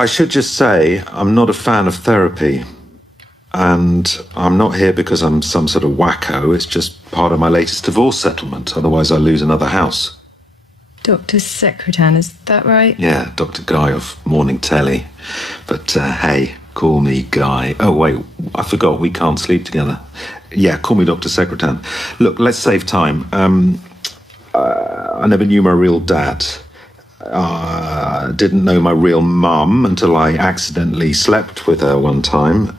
I should just say I'm not a fan of therapy. And I'm not here because I'm some sort of wacko. It's just part of my latest divorce settlement. Otherwise, I lose another house. Dr. Secretan, is that right? Yeah, Dr. Guy of Morning Telly. But hey, call me Guy. Oh, wait, I forgot. We can't sleep together. Yeah, call me Dr. Secretan. Look, let's save time. I never knew my real dad. Didn't know my real mum until I accidentally slept with her one time.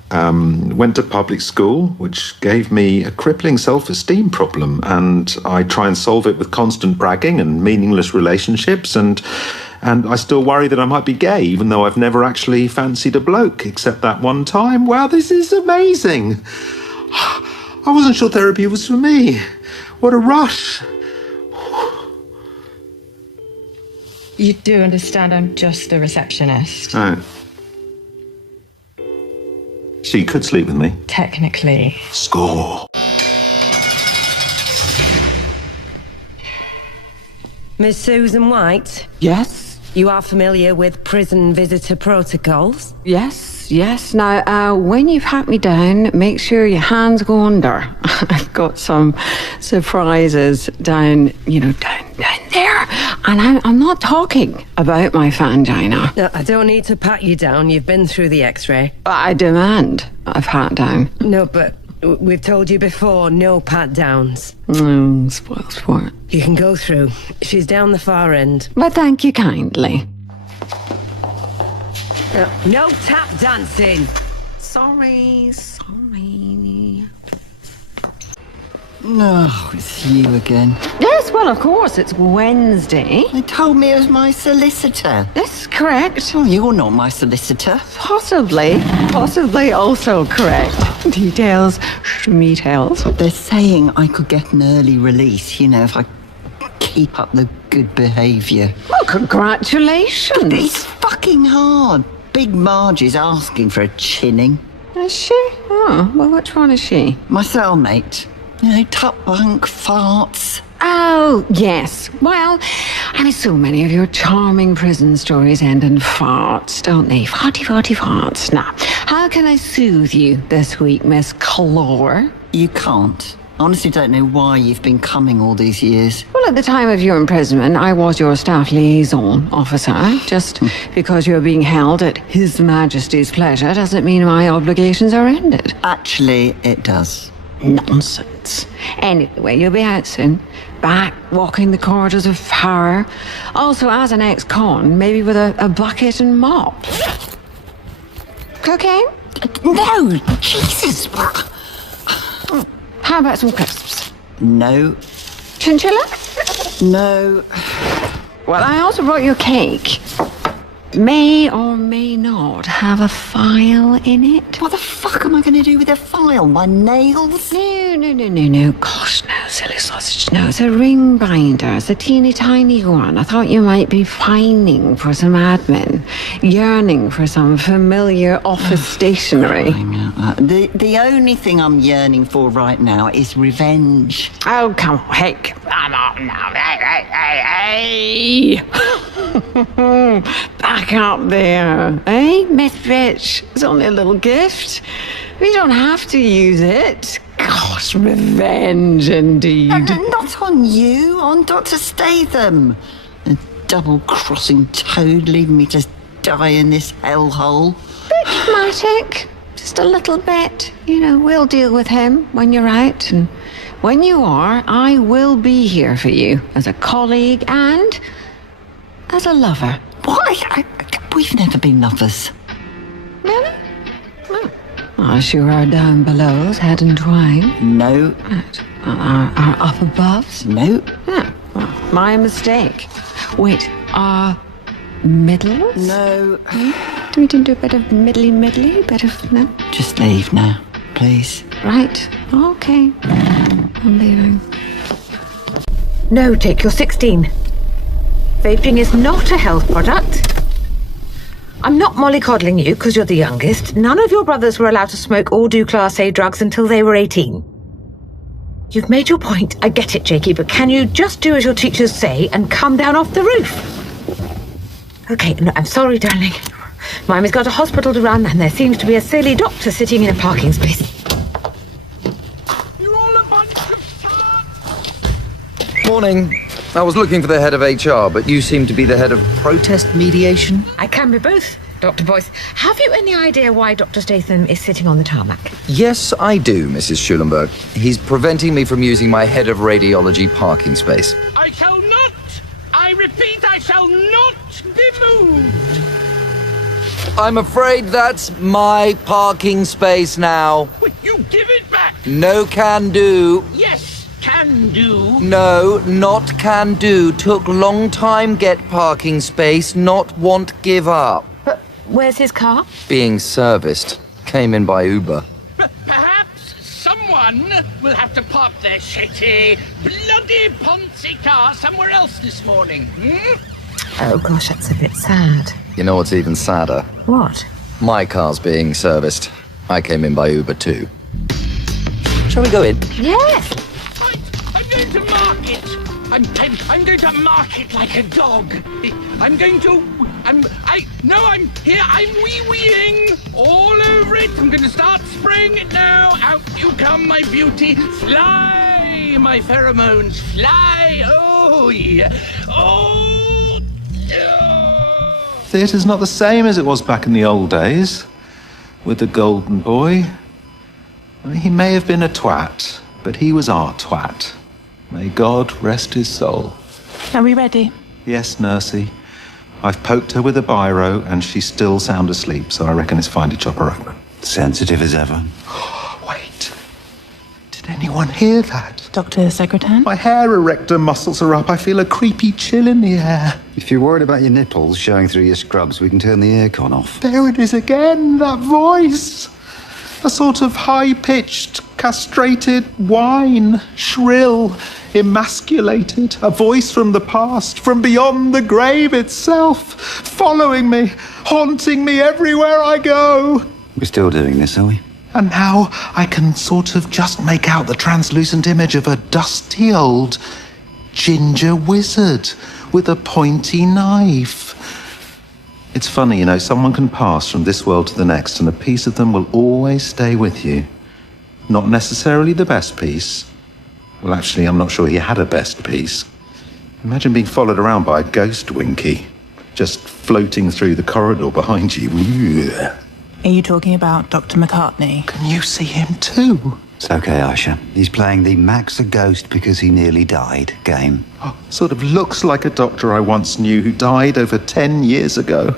Went to public school, which gave me a crippling self-esteem problem, and I try and solve it with constant bragging and meaningless relationships, and I still worry that I might be gay, even though I've never actually fancied a bloke, except that one time. Wow, this is amazing. I wasn't sure therapy was for me. What a rush. You do understand I'm just a receptionist. Oh. So you could sleep with me? Technically. Score. Miss Susan White? Yes? You are familiar with prison visitor protocols? Yes. Now, when you've had me down, make sure your hands go under. I've got some surprises down there. And I'm not talking about my fangina. No, I don't need to pat you down. You've been through the x-ray. I demand a pat down. No, but we've told you before, no pat downs. Spoil sport. You can go through. She's down the far end. But thank you kindly. No tap dancing. Sorry. Oh, it's you again. Yes, well, of course, it's Wednesday. They told me it was my solicitor. That's correct. Well, you're not my solicitor. Possibly also correct. Details, schmeetails. They're saying I could get an early release, if I keep up the good behaviour. Well, congratulations. It's fucking hard. Big Marge is asking for a chinning. Is she? Oh, well, which one is she? My cellmate. Top bunk, farts. Oh, yes. Well, so many of your charming prison stories end in farts, don't they? Farty. Now, how can I soothe you this week, Miss Clore? You can't. I honestly don't know why you've been coming all these years. Well, at the time of your imprisonment, I was your staff liaison officer. Just because you're being held at His Majesty's pleasure doesn't mean my obligations are ended. Actually, it does. Nonsense. Anyway, you'll be out soon. Back, walking the corridors of power. Also, as an ex-con, maybe with a bucket and mop. Cocaine? No! Jesus! How about some crisps? No. Chinchilla? No. Well, I also brought you a cake. May or may not have a file in it. What the fuck am I going to do with a file? My nails? No. Gosh, no, silly sausage. No, it's a ring binder. It's a teeny tiny one. I thought you might be pining for some admin, yearning for some familiar office stationery. The only thing I'm yearning for right now is revenge. Oh, come on. Hey, come on now. Hey. Back up there. Eh, Miss Bitch? It's only a little gift. We don't have to use it. Gosh, revenge indeed. Not on you, on Dr. Statham. A double-crossing toad leaving me to die in this hellhole. Bit dramatic. Just a little bit. We'll deal with him when you're out. And when you are, I will be here for you as a colleague and as a lover. Why? We've never been lovers. Really? Well, sure are down belows, head and twine. No. Right. Our up aboves? No. Yeah. Well, my mistake. Wait, our middles? No. We didn't do a bit of middly, bit of, no? Just leave now, please. Right. Okay. I'm leaving. No, Dick, you're 16. Vaping is not a health product. I'm not mollycoddling you because you're the youngest. None of your brothers were allowed to smoke or do Class A drugs until they were 18. You've made your point. I get it, Jakey, but can you just do as your teachers say and come down off the roof? Okay, no, I'm sorry, darling. Miami's got a hospital to run, and there seems to be a silly doctor sitting in a parking space. You're all a bunch of Morning. I was looking for the head of HR, but you seem to be the head of protest mediation? I can be both, Dr. Boyce. Have you any idea why Dr. Statham is sitting on the tarmac? Yes, I do, Mrs. Schulenberg. He's preventing me from using my head of radiology parking space. I shall not, I repeat, I shall not be moved. I'm afraid that's my parking space now. Wait, you give it back. No can do. Yes, can do. No, not can do. Took long time get parking space, not want give up. But where's his car? Being serviced. Came in by Uber. Perhaps someone will have to park their shitty, bloody Ponzi car somewhere else this morning. Oh, gosh, that's a bit sad. You know what's even sadder? What? My car's being serviced. I came in by Uber too. Shall we go in? Yes! I'm going to mark it. I'm going to mark it like a dog. I'm here. I'm wee-weeing all over it. I'm going to start spraying it now. Out you come, my beauty. Fly, my pheromones. Fly. Oh, yeah. Oh. Theatre's not the same as it was back in the old days, with the golden boy. He may have been a twat, but he was our twat. May God rest his soul. Are we ready? Yes, Nursey. I've poked her with a biro and she's still sound asleep, so I reckon it's fine to chop her open. Sensitive as ever. Wait. Did anyone hear that? Dr. Secretan? My hair erector muscles are up. I feel a creepy chill in the air. If you're worried about your nipples showing through your scrubs, we can turn the aircon off. There it is again, that voice. A sort of high-pitched, castrated whine, shrill, emasculated, a voice from the past, from beyond the grave itself, following me, haunting me everywhere I go. We're still doing this, are we? And now I can sort of just make out the translucent image of a dusty old ginger wizard with a pointy knife. It's funny, you know, someone can pass from this world to the next and a piece of them will always stay with you. Not necessarily the best piece. Well, actually, I'm not sure he had a best piece. Imagine being followed around by a ghost, Winky, just floating through the corridor behind you. Are you talking about Dr. McCartney? Can you see him too? It's okay, Aisha. He's playing the Max a Ghost because he nearly died game. Oh, sort of looks like a doctor I once knew who died over 10 years ago.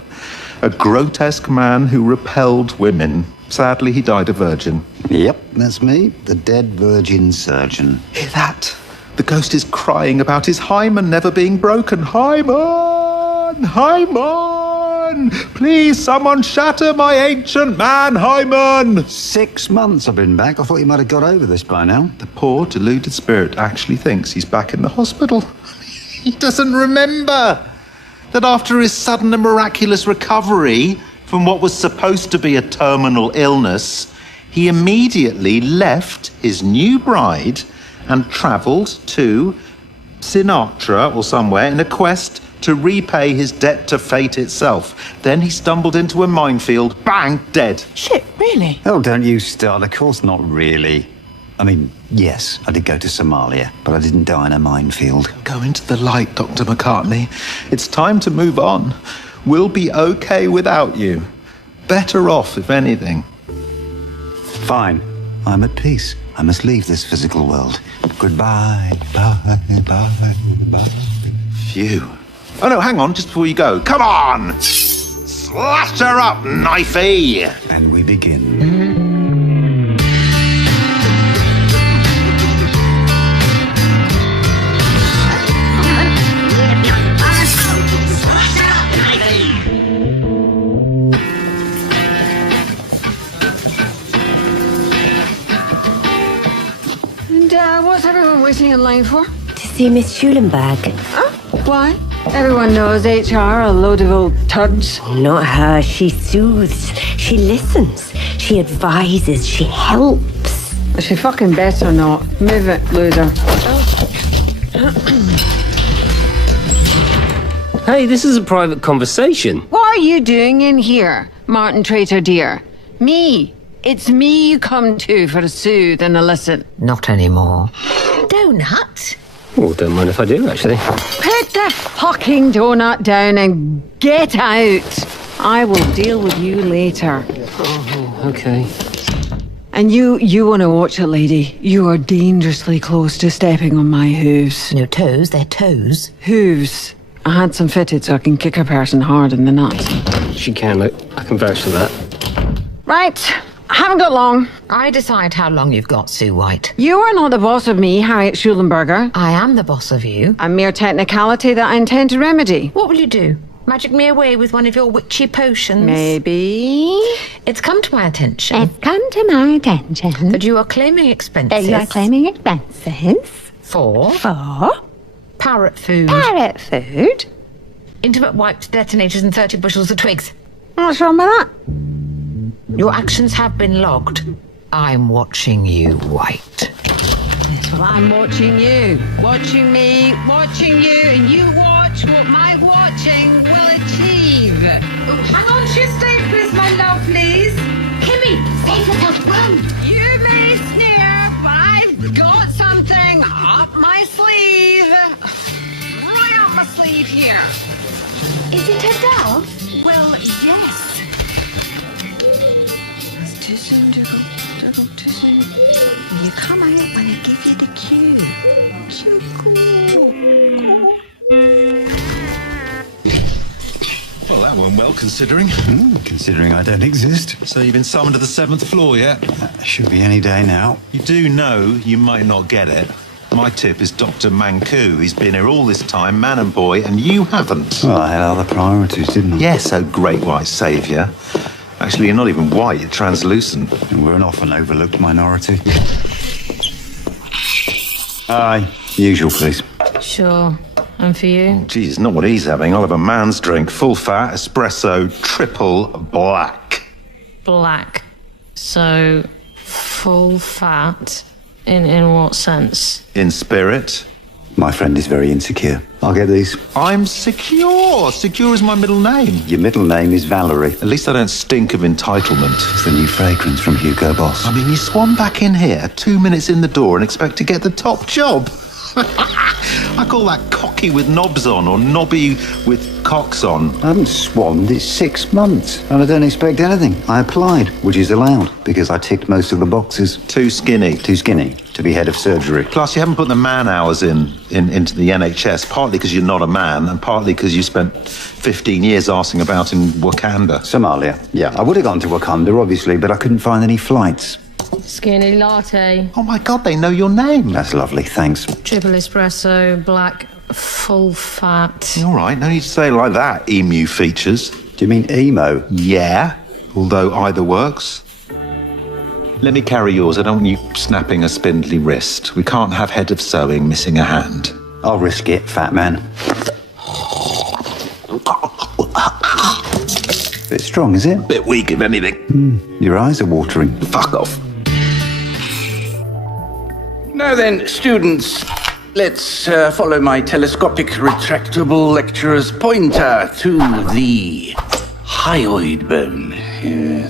A grotesque man who repelled women. Sadly, he died a virgin. Yep, that's me, the dead virgin surgeon. Hear that? The ghost is crying about his hymen never being broken. Hymen! Hymen! Please, someone shatter my ancient man, Hymen! 6 months I've been back. I thought you might have got over this by now. The poor, deluded spirit actually thinks he's back in the hospital. He doesn't remember that after his sudden and miraculous recovery from what was supposed to be a terminal illness, he immediately left his new bride and travelled to Sinatra or somewhere in a quest to repay his debt to fate itself. Then he stumbled into a minefield, bang, dead. Shit, really? Oh, don't you start. Of course not really. I mean, yes, I did go to Somalia, but I didn't die in a minefield. Go into the light, Dr. McCartney. It's time to move on. We'll be okay without you. Better off, if anything. Fine. I'm at peace. I must leave this physical world. Goodbye. Bye, bye, bye. Phew. Oh no, hang on, just before you go. Come on! Slash her up, knifey! And we begin. And what's everyone waiting in line for? To see Miss Schulenberg. Huh? Why? Everyone knows HR are a load of old tuds. Not her. She soothes. She listens. She advises. She helps. She fucking better not. Move it, loser. Hey, this is a private conversation. What are you doing in here, Martin Traitor dear? Me. It's me you come to for a soothe and a listen. Not anymore. Donut? Oh, don't mind if I do, actually. Put the fucking donut down and get out. I will deal with you later. Oh, okay. And you want to watch it, lady. You are dangerously close to stepping on my hooves. No toes, they're toes. Hooves. I had some fitted so I can kick a person hard in the nuts. She can, look. I can vouch for that. Right. I haven't got long. I decide how long you've got, Sue White. You are not the boss of me, Harriet Schulenberger. I am the boss of you. A mere technicality that I intend to remedy. What will you do? Magic me away with one of your witchy potions? Maybe. It's come to my attention. It's come to my attention that you are claiming expenses. You are claiming expenses for parrot food. Parrot food? Intimate wipes, detonators, and 30 bushels of twigs. What's wrong with that? Your actions have been logged. I'm watching you, White. Yes, well, I'm watching you. Watching me, watching you, and you watch what my watching will achieve. Oh, hang on to your staples, my love, please. Kimmy, save yourself, run. You may sneer, but I've got something up my sleeve. Right up my sleeve here. Is it a dove? Well, yes. That's too soon, Dougal. Dougal, too soon. You come out when I give you the cue. Well, that went well, considering. Considering I don't exist. So you've been summoned to the 7th floor yet? Should be any day now. You do know you might not get it. My tip is Dr. Manku. He's been here all this time, man and boy, and you haven't. Well, I had other priorities, didn't I? Yes, oh great white saviour. Actually, you're not even white, you're translucent. And we're an often overlooked minority. Aye, usual, please. Sure. And for you? Geez, not what he's having. I'll have a man's drink. Full fat, espresso, triple black. Black. So, full fat. In what sense? In spirit. My friend is very insecure. I'll get these. I'm secure. Secure is my middle name. Your middle name is Valerie. At least I don't stink of entitlement. It's the new fragrance from Hugo Boss. I mean, you swan back in here 2 minutes in the door and expect to get the top job. I call that cocky with knobs on or knobby with cocks on. I haven't swanned. It's 6 months. And I don't expect anything. I applied, which is allowed, because I ticked most of the boxes. Too skinny. Too skinny to be head of surgery. Plus, you haven't put the man hours into the NHS, partly because you're not a man, and partly because you spent 15 years arsing about in Wakanda. Somalia. Yeah, I would have gone to Wakanda, obviously, but I couldn't find any flights. Skinny latte. Oh my God, they know your name. That's lovely, thanks. Triple espresso, black, full fat. All right, no need to say it like that, emu features. Do you mean emo? Yeah, although either works. Let me carry yours. I don't want you snapping a spindly wrist. We can't have head of sewing missing a hand. I'll risk it, fat man. Bit strong, is it? Bit weak, if anything. Your eyes are watering. Fuck off. Now then, students, let's follow my telescopic retractable lecturer's pointer to the hyoid bone.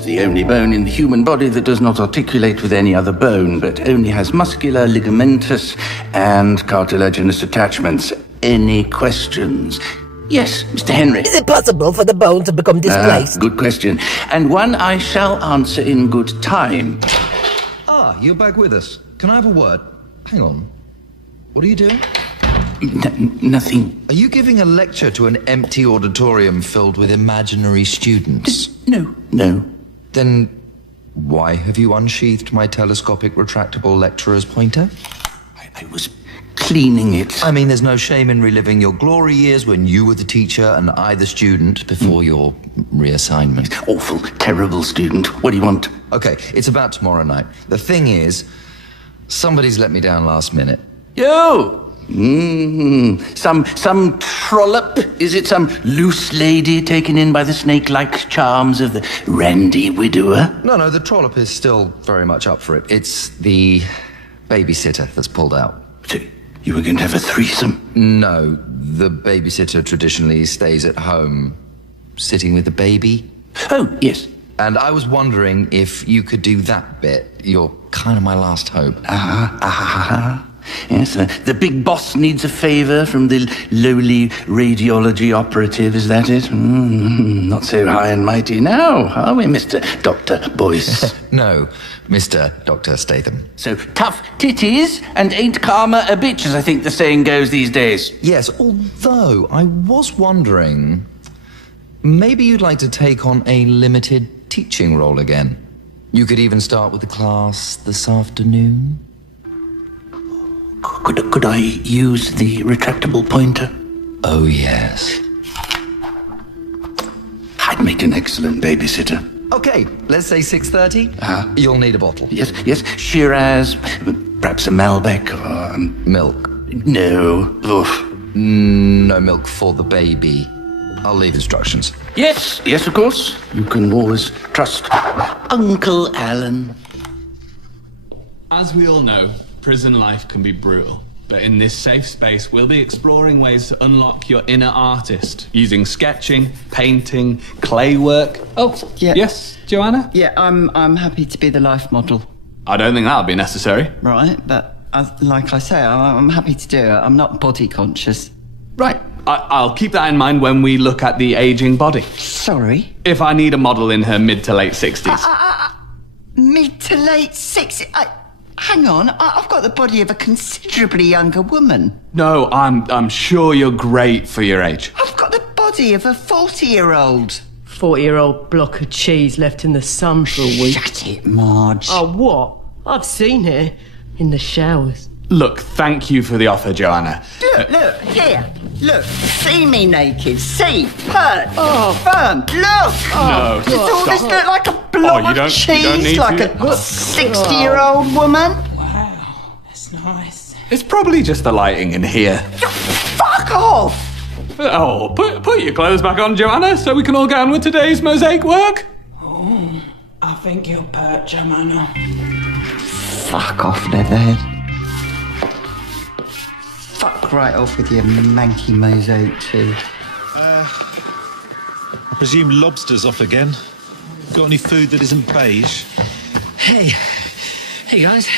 The only bone in the human body that does not articulate with any other bone, but only has muscular, ligamentous, and cartilaginous attachments. Any questions? Yes, Mr. Henry. Is it possible for the bone to become displaced? Good question. And one I shall answer in good time. Ah, you're back with us. Can I have a word? Hang on. What are you doing? Nothing. Are you giving a lecture to an empty auditorium filled with imaginary students? No. Then why have you unsheathed my telescopic retractable lecturer's pointer? I was cleaning it. I mean, there's no shame in reliving your glory years when you were the teacher and I the student before your reassignment. Awful, terrible student. What do you want? Okay, it's about tomorrow night. The thing is, somebody's let me down last minute. You! Some trollop? Is it some loose lady taken in by the snake-like charms of the randy widower? No, the trollop is still very much up for it. It's the babysitter that's pulled out. You were going to have a threesome? No, the babysitter traditionally stays at home, sitting with the baby. Oh, yes. And I was wondering if you could do that bit. You're kind of my last hope. Yes, the big boss needs a favour from the lowly radiology operative, is that it? Not so high and mighty now, are we, Mr. Dr. Boyce? No, Mr. Dr. Statham. So, tough titties and ain't karma a bitch, as I think the saying goes these days. Yes, although I was wondering, maybe you'd like to take on a limited teaching role again. You could even start with the class this afternoon. Could I use the retractable pointer? Oh, yes. I'd make an excellent babysitter. Okay, let's say 6:30. You'll need a bottle. Yes, Shiraz, perhaps a Malbec or... Milk. No. Oof. No milk for the baby. I'll leave instructions. Yes, of course. You can always trust Uncle Alan. As we all know, prison life can be brutal. But in this safe space, we'll be exploring ways to unlock your inner artist using sketching, painting, clay work. Oh, yeah. Yes, Joanna? Yeah, I'm happy to be the life model. I don't think that'll be necessary. Right, but like I say, I'm happy to do it. I'm not body conscious. Right. I'll keep that in mind when we look at the aging body. Sorry? If I need a model in her mid to late 60s. Mid to late 60s? Hang on, I've got the body of a considerably younger woman. No, I'm sure you're great for your age. I've got the body of a 40-year-old. 40-year-old block of cheese left in the sun for a week. Shut it, Marge. Oh, what? I've seen her in the showers. Look, thank you for the offer, Joanna. Look, here. Look, see me naked. See, hurt, firm. Look. No, Does all this look like a block of cheese, like a 60-year-old woman? Wow, that's nice. It's probably just the lighting in here. Fuck off! Oh, put your clothes back on, Joanna, so we can all get on with today's mosaic work. Oh, I think you're pert, Joanna. Fuck off, Leatherhead. Fuck right off with your manky mosaic too. I presume lobster's off again. Got any food that isn't beige? Hey guys.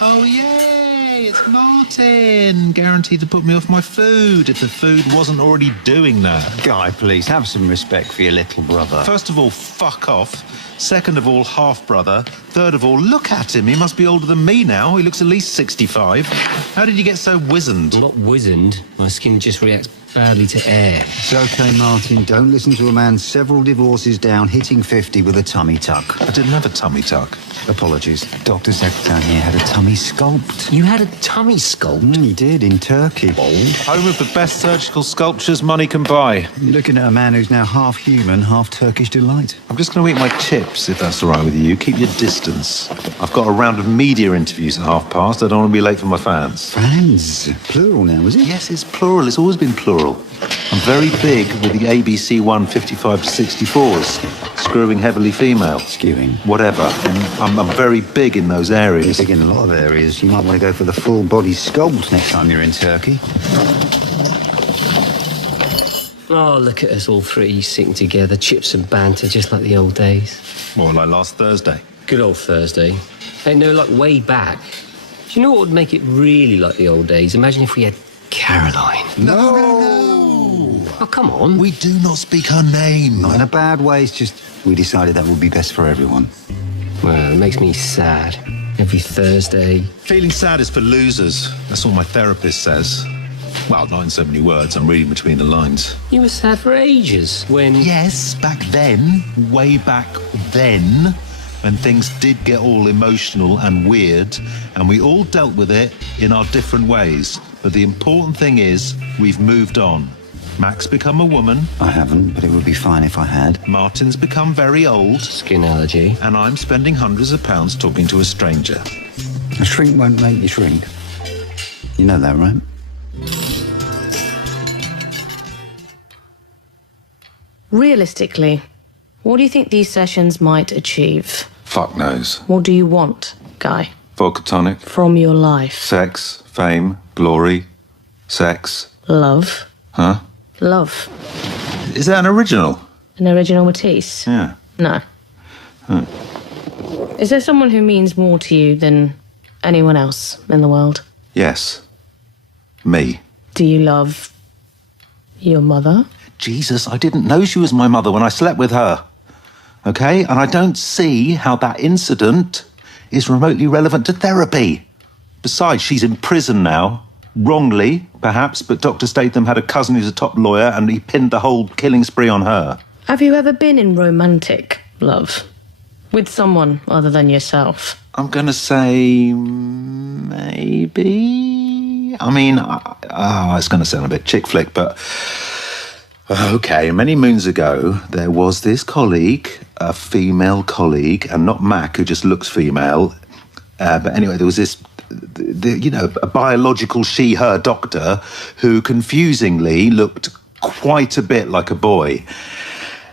Oh, yay! It's Martin! Guaranteed to put me off my food if the food wasn't already doing that. Guy, please, have some respect for your little brother. First of all, fuck off. Second of all, half-brother. Third of all, look at him. He must be older than me now. He looks at least 65. How did you get so wizened? I'm not wizened. My skin just reacts badly to air. It's okay, Martin. Don't listen to a man several divorces down, hitting 50 with a tummy tuck. I didn't have a tummy tuck. Apologies. Dr. Secretary here had a tummy sculpt. You had a tummy sculpt? He did, in Turkey. Home of the best surgical sculptures money can buy. You're looking at a man who's now half human, half Turkish delight. I'm just going to eat my chips, if that's all right with you. Keep your distance. I've got a round of media interviews at 5:30. I don't want to be late for my fans. Fans? Plural now, is it? Yes, it's plural. It's always been plural. I'm very big with the ABC 155 to 64s. Screwing heavily female. Skewing. Whatever. I'm very big in those areas. You're big in a lot of areas. You might want to go for the full body sculpt next time you're in Turkey. Oh, look at us all three sitting together, chips and banter, just like the old days. More like last Thursday. Good old Thursday. Hey, no, like way back. Do you know what would make it really like the old days? Imagine if we had Caroline. No. Oh, come on. We do not speak her name. Not in a bad way, it's just we decided that would be best for everyone. Well, it makes me sad. Every Thursday. Feeling sad is for losers. That's what my therapist says. Well, not in so many words. I'm reading between the lines. You were sad for ages when... Yes, back then. Way back then. When things did get all emotional and weird. And we all dealt with it in our different ways. But the important thing is, we've moved on. Mac's become a woman. I haven't, but it would be fine if I had. Martin's become very old. Skin allergy. And I'm spending hundreds of pounds talking to a stranger. A shrink won't make you shrink. You know that, right? Realistically, what do you think these sessions might achieve? Fuck knows. What do you want, Guy? Vodka tonic. From your life? Sex, fame, glory, Sex. Love. Huh? Love. Is that an original? An original Matisse? Yeah. No. Huh. Is there someone who means more to you than anyone else in the world? Yes. Me. Do you love your mother? Jesus, I didn't know she was my mother when I slept with her. Okay? And I don't see how that incident is remotely relevant to therapy. Besides, she's in prison now. Wrongly, perhaps, but Dr. Statham had a cousin who's a top lawyer and he pinned the whole killing spree on her. Have you ever been in romantic love? With someone other than yourself? I'm going to say maybe. I mean, it's going to sound a bit chick flick, but okay. Many moons ago, there was this colleague, a female colleague, and not Mac, who just looks female. But anyway, there was this, a biological she-her doctor who confusingly looked quite a bit like a boy.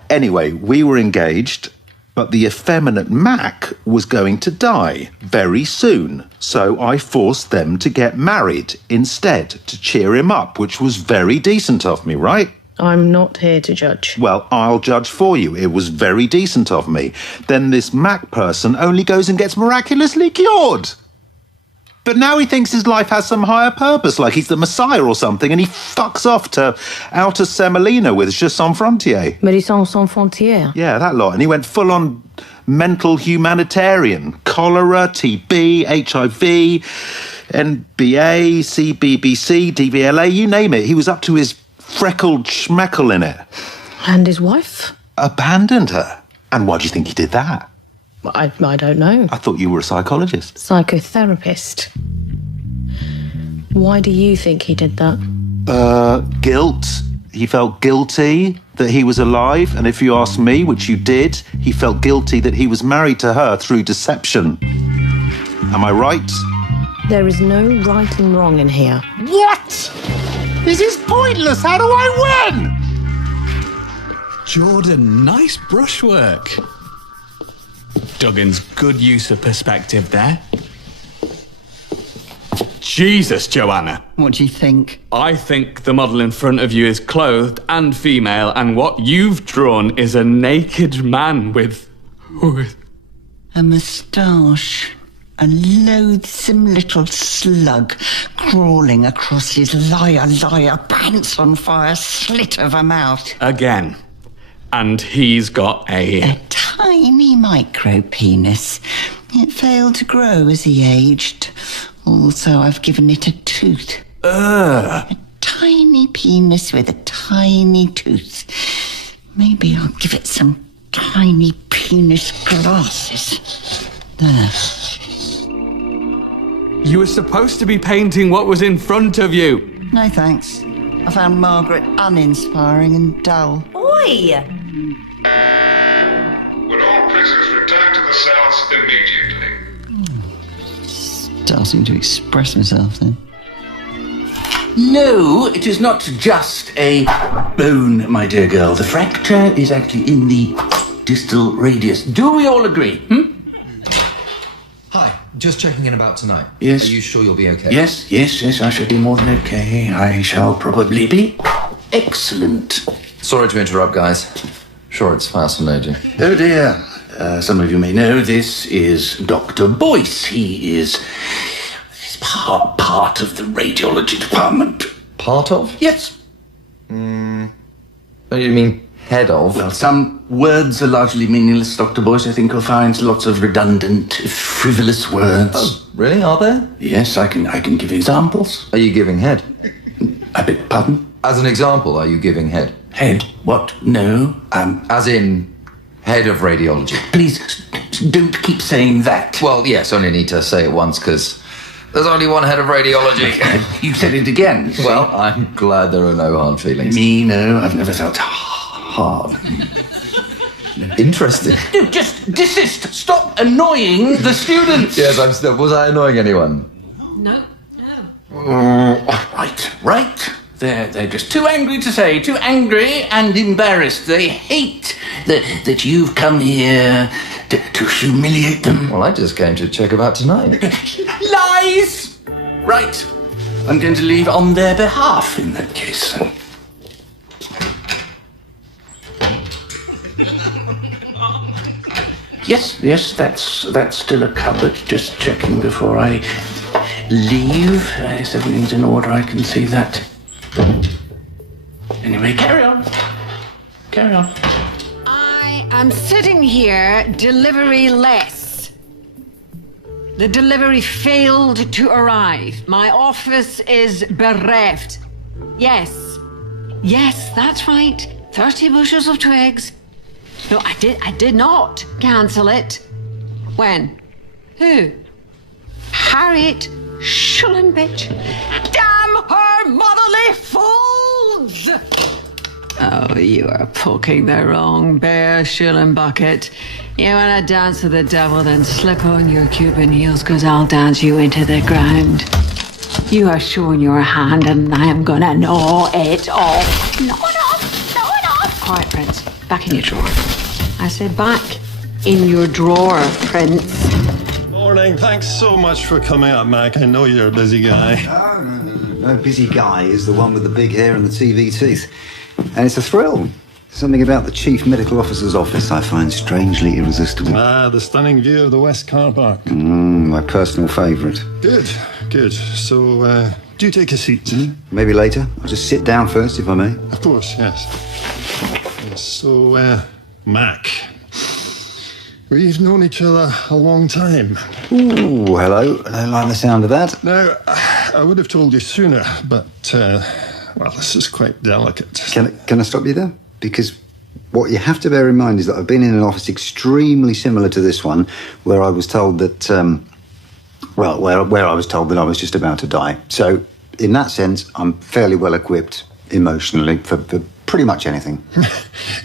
Anyway, we were engaged. But the effeminate Mac was going to die very soon, so I forced them to get married instead to cheer him up, which was very decent of me, right? I'm not here to judge. Well, I'll judge for you. It was very decent of me. Then this Mac person only goes and gets miraculously cured. But now he thinks his life has some higher purpose, like he's the Messiah or something, and he fucks off to outer Semolina with Je Sans Frontier. Médecins Sans Frontières. Yeah, that lot. And he went full-on mental humanitarian. Cholera, TB, HIV, NBA, CBBC, DVLA, you name it. He was up to his freckled schmeckle in it. And his wife? Abandoned her. And why do you think he did that? I don't know. I thought you were a psychologist. Psychotherapist. Why do you think he did that? Guilt. He felt guilty that he was alive, and if you ask me, which you did, he felt guilty that he was married to her through deception. Am I right? There is no right and wrong in here. What? This is pointless. How do I win? Jordan, nice brushwork. Duggan's good use of perspective there. Jesus, Joanna. What do you think? I think the model in front of you is clothed and female, and what you've drawn is a naked man with a moustache. A loathsome little slug crawling across his liar, pants on fire, slit of a mouth. Again. And he's got a tiny micro penis. It failed to grow as he aged. Also, I've given it a tooth. A tiny penis with a tiny tooth. Maybe I'll give it some tiny penis glasses. There. You were supposed to be painting what was in front of you. No thanks. I found Margaret uninspiring and dull. Oi! Would all prisoners return to the cells immediately? Starting to express myself then. No, it is not just a bone, my dear girl. The fracture is actually in the distal radius. Do we all agree? Hi, just checking in about tonight. Yes. Are you sure you'll be okay? Yes, I shall be more than okay. I shall probably be excellent. Sorry to interrupt, guys. Sure, it's fascinating. Oh dear. Some of you may know this is Dr. Boyce. He is part of the radiology department. Part of? Yes. You mean head of? Well, some words are largely meaningless, Dr. Boyce. I think you'll find lots of redundant, frivolous words. Oh, really? Are there? Yes, I can give examples. Are you giving head? I beg pardon? As an example, are you giving head? Head? What? No. As in head of radiology. Please, don't keep saying that. Well, yes, only need to say it once, because there's only one head of radiology. You said it again. Well, I'm glad there are no hard feelings. Me, no. I've never felt hard. Interesting. No, just desist. Stop annoying the students. Yes, I'm still... Was I annoying anyone? No. Right. They're just too angry to say, too angry and embarrassed. They hate that you've come here to humiliate them. Well, I just came to check about tonight. Lies! Right. I'm going to leave on their behalf in that case. Yes, that's still a cupboard. Just checking before I leave. Is everything's in order? I can see that. Anyway, carry on. I am sitting here delivery-less. The delivery failed to arrive. My office is bereft. Yes, that's right. 30 bushels of twigs. No, I did not cancel it. When? Who? Harriet Schullenbitch. Damn her motherly fools! Oh, you are poking the wrong bear, Schullenbucket. You wanna dance with the devil, then slip on your Cuban heels, 'cause I'll dance you into the ground. You are showing your hand, and I am gonna gnaw it off. Gnaw it off! Quiet, Prince. Back in your drawer. I said back in your drawer, Prince. Morning. Thanks so much for coming up, Mac. I know you're a busy guy. No, busy guy is the one with the big hair and the TV teeth. And it's a thrill. Something about the Chief Medical Officer's office I find strangely irresistible. The stunning view of the West Car Park. My personal favourite. Good. So, do take a seat. Maybe later. I'll just sit down first, if I may. Of course, yes. So, Mac, we've known each other a long time. Ooh, hello. I don't like the sound of that. Now, I would have told you sooner, but, well, this is quite delicate. Can I stop you there? Because what you have to bear in mind is that I've been in an office extremely similar to this one, where I was told that, where I was told that I was just about to die. So, in that sense, I'm fairly well equipped emotionally for pretty much anything.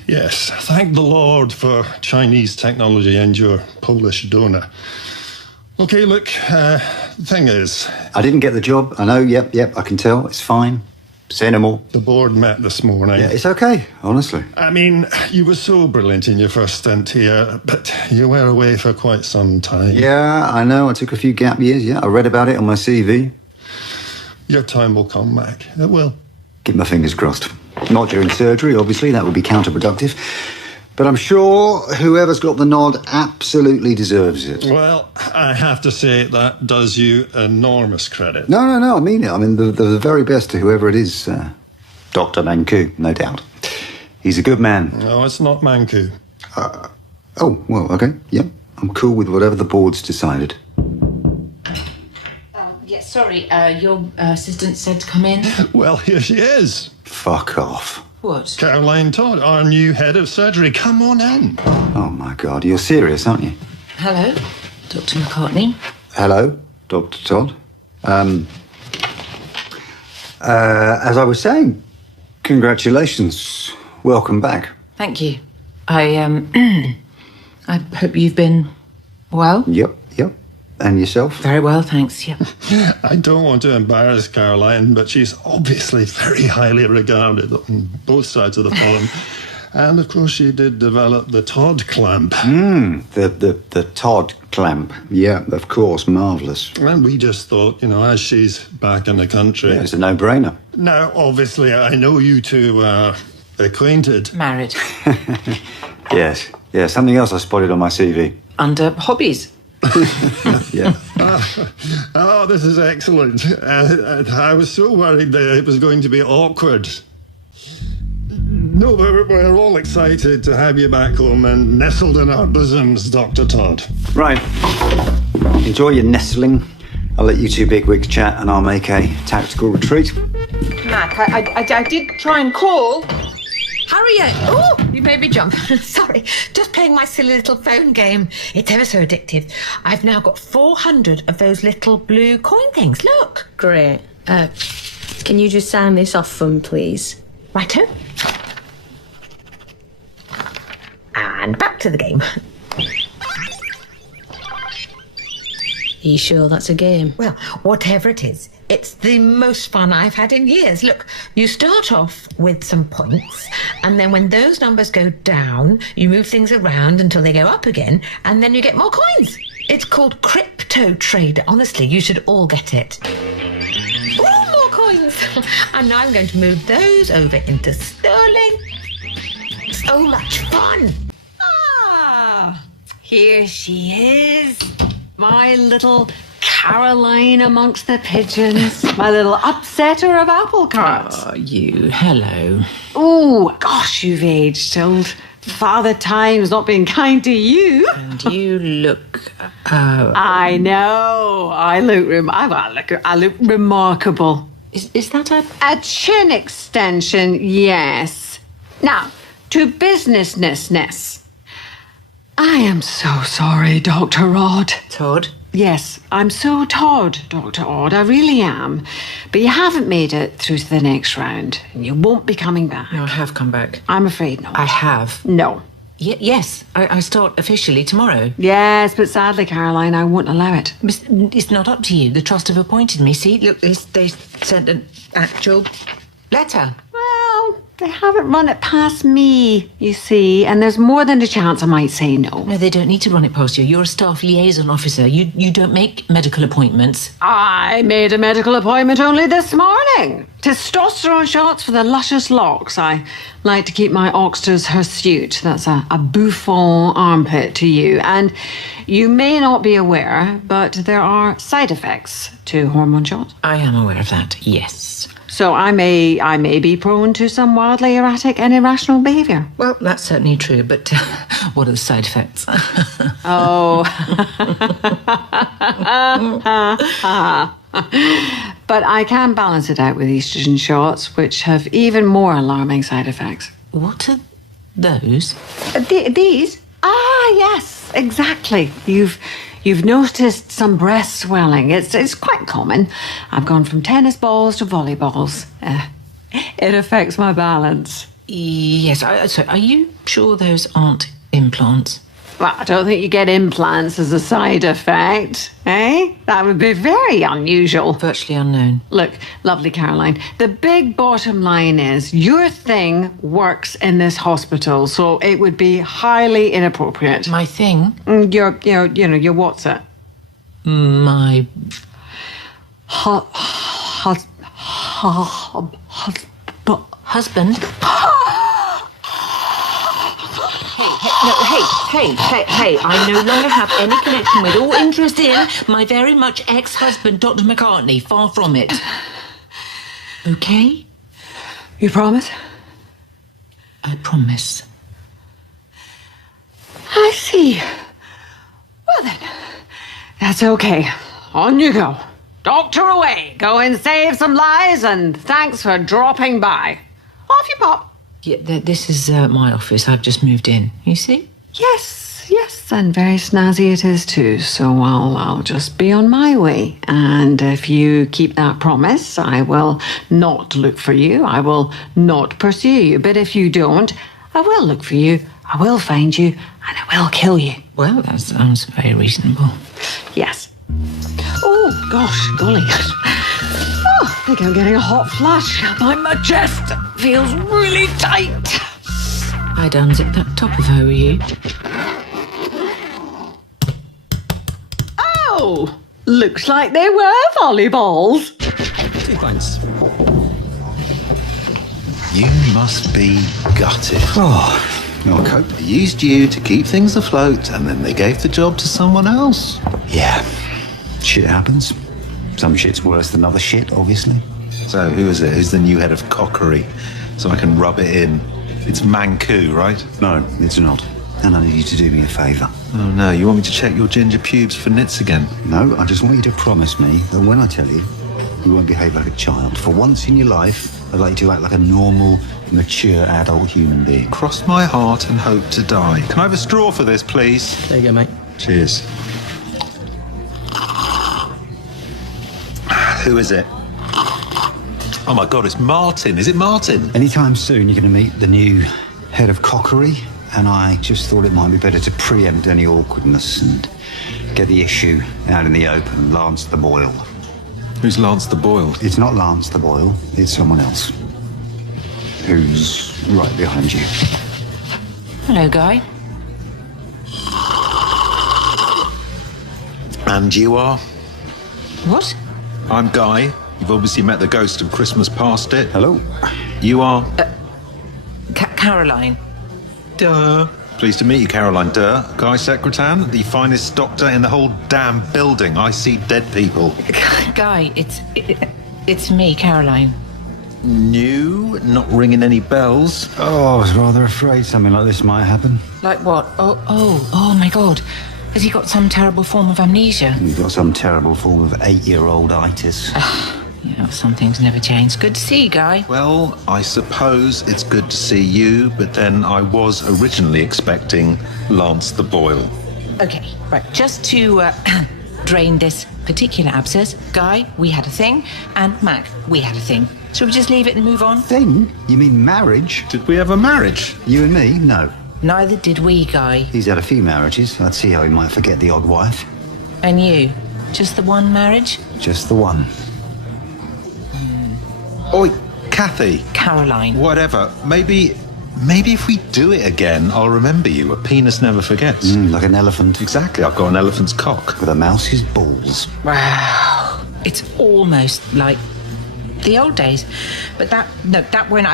Yes, thank the Lord for Chinese technology and your Polish donor. Okay, look, the thing is... I didn't get the job. I know, yep, I can tell. It's fine. Say no more. The board met this morning. Yeah, it's okay, honestly. I mean, you were so brilliant in your first stint here, but you were away for quite some time. Yeah, I know. I took a few gap years, yeah. I read about it on my CV. Your time will come, Mac. It will. Keep my fingers crossed. Not during surgery, obviously. That would be counterproductive. But I'm sure whoever's got the nod absolutely deserves it. Well, I have to say that does you enormous credit. No, I mean it. I mean, the very best to whoever it is. Dr. Manku, no doubt. He's a good man. No, it's not Manku. Oh, well, okay. Yep. I'm cool with whatever the board's decided. Sorry, your assistant said to come in. Well, here she is. Fuck off. What? Caroline Todd, our new head of surgery. Come on in. Oh, my God. You're serious, aren't you? Hello, Dr. McCartney. Hello, Dr. Todd. As I was saying, congratulations. Welcome back. Thank you. I hope you've been well. Yep. And yourself? Very well, thanks, yeah. I don't want to embarrass Caroline, but she's obviously very highly regarded on both sides of the pond. And, of course, she did develop the Todd clamp. The Todd clamp. Yeah, of course, marvellous. And we just thought, as she's back in the country... Yeah, it's a no-brainer. Now, obviously, I know you two are acquainted. Married. Yes, something else I spotted on my CV. Under hobbies. Yeah. Oh, this is excellent. I was so worried that it was going to be awkward. No, but we're all excited to have you back home and nestled in our bosoms, Dr. Todd. Right. Enjoy your nestling. I'll let you two bigwigs chat and I'll make a tactical retreat. Mac, I did try and call. Harriet! Oh, you made me jump. Sorry, just playing my silly little phone game. It's ever so addictive. I've now got 400 of those little blue coin things. Look. Great. Can you just sign this off for me, please? Righto. And back to the game. Are you sure that's a game? Well, whatever it is, it's the most fun I've had in years. Look, you start off with some points, and then when those numbers go down, you move things around until they go up again, and then you get more coins. It's called Crypto Trader. Honestly, you should all get it. Ooh, more And now I'm going to move those over into sterling. So much fun. Ah, here she is. My little Caroline amongst the pigeons. My little upsetter of apple carts. Oh, you. Hello. Oh, gosh, you've aged, old Father Time's not been kind to you. And you look... I know. I look remarkable. Is that a chin extension? Yes. Now, to businessness. I am so sorry, Dr. Odd. Todd? Yes, I'm so Todd, Dr. Odd. I really am. But you haven't made it through to the next round, and you won't be coming back. No, I have come back. I'm afraid not. I have. No. Yes, I start officially tomorrow. Yes, but sadly, Caroline, I won't allow it. It's not up to you. The trust have appointed me. See, look, they sent an actual letter. Well, they haven't run it past me, you see, and there's more than a chance I might say no. No, they don't need to run it past you. You're a staff liaison officer. You don't make medical appointments. I made a medical appointment only this morning. Testosterone shots for the luscious locks. I like to keep my oxters hirsute. That's a bouffant armpit to you. And you may not be aware, but there are side effects to hormone shots. I am aware of that, yes. So I may be prone to some wildly erratic and irrational behaviour. Well, that's certainly true, but what are the side effects? Oh. But I can balance it out with estrogen shots, which have even more alarming side effects. What are those? These? Ah, yes, exactly. You've noticed some breast swelling. It's quite common. I've gone from tennis balls to volleyballs. It affects my balance. Yes. So are you sure those aren't implants? Well, I don't think you get implants as a side effect, eh? That would be very unusual. Virtually unknown. Look, lovely Caroline, the big bottom line is your thing works in this hospital, so it would be highly inappropriate. My thing? Your what's it? My... Husband? Hey, I no longer have any connection with or interest in my very much ex-husband, Dr. McCartney. Far from it. Okay? You promise? I promise. I see. Well then, that's okay. On you go. Doctor away. Go and save some lives, and thanks for dropping by. Off you pop. Yeah, this is my office. I've just moved in. You see? Yes, and very snazzy it is too. So I'll just be on my way. And if you keep that promise, I will not look for you. I will not pursue you. But if you don't, I will look for you. I will find you, and I will kill you. Well, that sounds very reasonable. Yes. Oh, gosh, golly. Oh, I think I'm getting a hot flush. My chest feels really tight. I'd unzip that top if I were you. Oh, looks like they were volleyballs. 2 pints. You must be gutted. Oh, well, Cope, they used you to keep things afloat, and then they gave the job to someone else. Yeah, shit happens. Some shit's worse than other shit, obviously. So who is it? Who's the new head of cockery? So I can rub it in. It's Manku, right? No, it's not. And I need you to do me a favour. Oh no, you want me to check your ginger pubes for nits again? No, I just want you to promise me that when I tell you, you won't behave like a child. For once in your life, I'd like you to act like a normal, mature, adult human being. Cross my heart and hope to die. Can I have a straw for this, please? There you go, mate. Cheers. Who is it? Oh my God, it's Martin. Is it Martin? Anytime soon, you're going to meet the new head of cockery, and I just thought it might be better to preempt any awkwardness and get the issue out in the open. Lance the Boyle. Who's Lance the Boyle? It's not Lance the Boyle. It's someone else. Who's right behind you. Hello, Guy. And you are? What? I'm Guy. You've obviously met the ghost of Christmas past it. Hello. You are... Caroline. Duh. Pleased to meet you, Caroline. Duh. Guy Secretan, the finest doctor in the whole damn building. I see dead people. Guy, it's me, Caroline. New? Not ringing any bells? Oh, I was rather afraid something like this might happen. Like what? Oh my God. Has he got some terrible form of amnesia? He's got some terrible form of 8-year-old-itis. Some things never change. Good to see you, Guy. Well, I suppose it's good to see you, but then I was originally expecting Lance the Boyle. Okay, right. Just to drain this particular abscess, Guy, we had a thing, and Mac, we had a thing. Shall we just leave it and move on? Thing? You mean marriage? Did we have a marriage? You and me? No. Neither did we, Guy. He's had a few marriages. I'd see how he might forget the odd wife. And you? Just the one marriage? Just the one. Oi, Kathy. Caroline. Whatever. Maybe if we do it again, I'll remember you. A penis never forgets. Like an elephant. Exactly. I've got an elephant's cock. With a mouse's balls. Wow. It's almost like the old days. But that won't...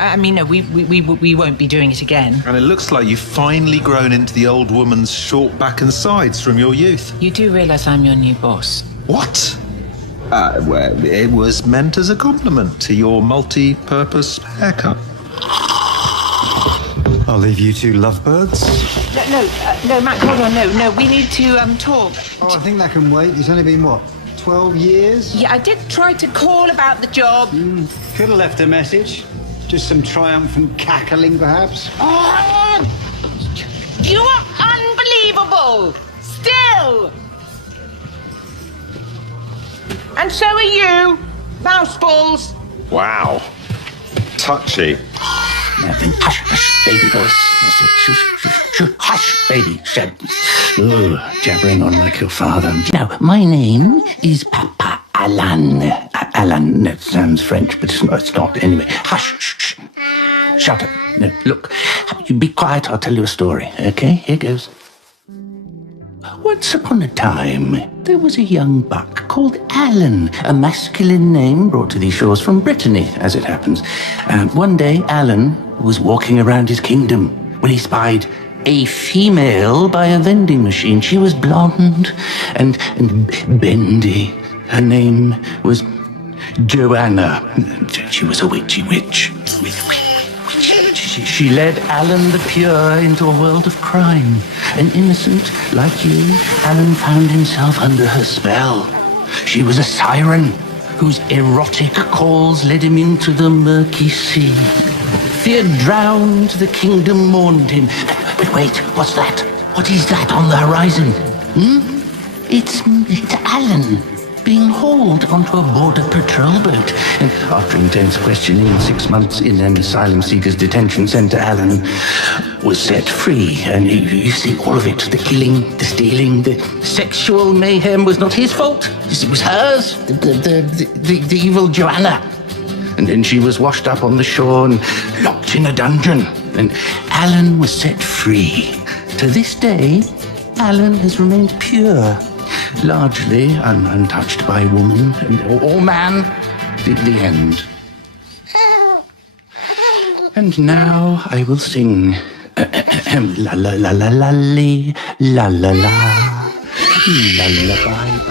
we won't be doing it again. And it looks like you've finally grown into the old woman's short back and sides from your youth. You do realise I'm your new boss? What? Well, it was meant as a compliment to your multi-purpose haircut. I'll leave you two lovebirds. No, Mac, hold on, no, we need to talk. Oh, I think that can wait. It's only been, what, 12 years? Yeah, I did try to call about the job. Could have left a message. Just some triumphant cackling, perhaps. Oh, you are unbelievable! Still! And so are you, mouseballs. Wow. Touchy. Hush, baby voice. Hush, baby. Jabbering on like your father. Now, my name is Papa Alan. Alan, that sounds French, but it's not. Anyway, hush. Shut up. No, look, you be quiet, I'll tell you a story, okay? Here goes. Once upon a time, there was a young buck called Alan, a masculine name brought to these shores from Brittany, as it happens. And one day, Alan was walking around his kingdom when he spied a female by a vending machine. She was blonde and bendy. Her name was Joanna. She was a witchy witch. She led Alan the Pure into a world of crime. An innocent like you, Alan found himself under her spell. She was a siren whose erotic calls led him into the murky sea. Fear drowned, the kingdom mourned him. But wait, what's that? What is that on the horizon? It's Alan being hauled onto a border patrol boat. And after intense questioning, 6 months in an asylum seekers detention centre, Alan was set free. And you see, all of it, the killing, the stealing, the sexual mayhem was not his fault. It was hers, the evil Joanna. And then she was washed up on the shore and locked in a dungeon. And Alan was set free. To this day, Alan has remained pure, largely untouched by woman or man. The end. And now I will sing la la la la la la la la la lullaby.